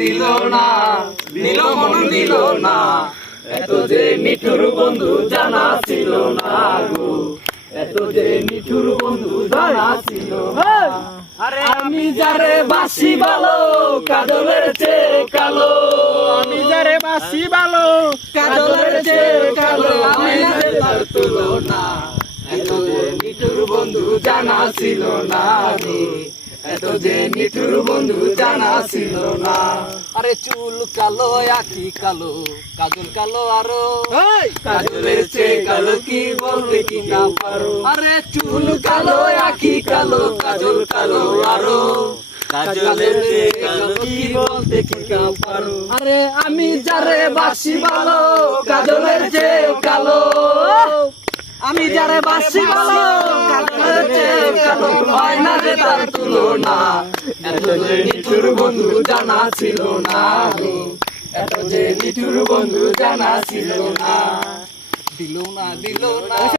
দিল না, দিল মন দিল না, এত যে নিঠুর বন্ধু জানা ছিল না গো, এত যে নিঠুর বন্ধু জানা ছিল না। আরে আমি যারে বাসি ভালো কাজলের চেয়ে কালো, আমি যারে বাসি ভালো কাজলের চেয়ে কালো, আমি যে তার তুলনা, এত যে নিঠুর বন্ধু জানা ছিল না গো, এত যে নিঠুর বন্ধু জানা ছিল না। আরে চুল কালো আখি কালো, কাজল কালো আরো, কাজলের চেয়ে কালো কি বলতে কি না পারো। আরে চুল কালো আখি কালো, কাজল কালো আরো, কাজলের চেয়ে কালো কি বলতে কি না পারো। আরে আমি যারে বাসি ভালো কাজলের চেয়ে কালো, আমি যারে বাসি ভালো কাজলের চেয়ে কালো, হয় না যে তার তুলনা, এত যে নিঠুর বন্ধু জানা ছিল না গো, এত যে নিঠুর বন্ধু জানা ছিল না। দিল না দিল না।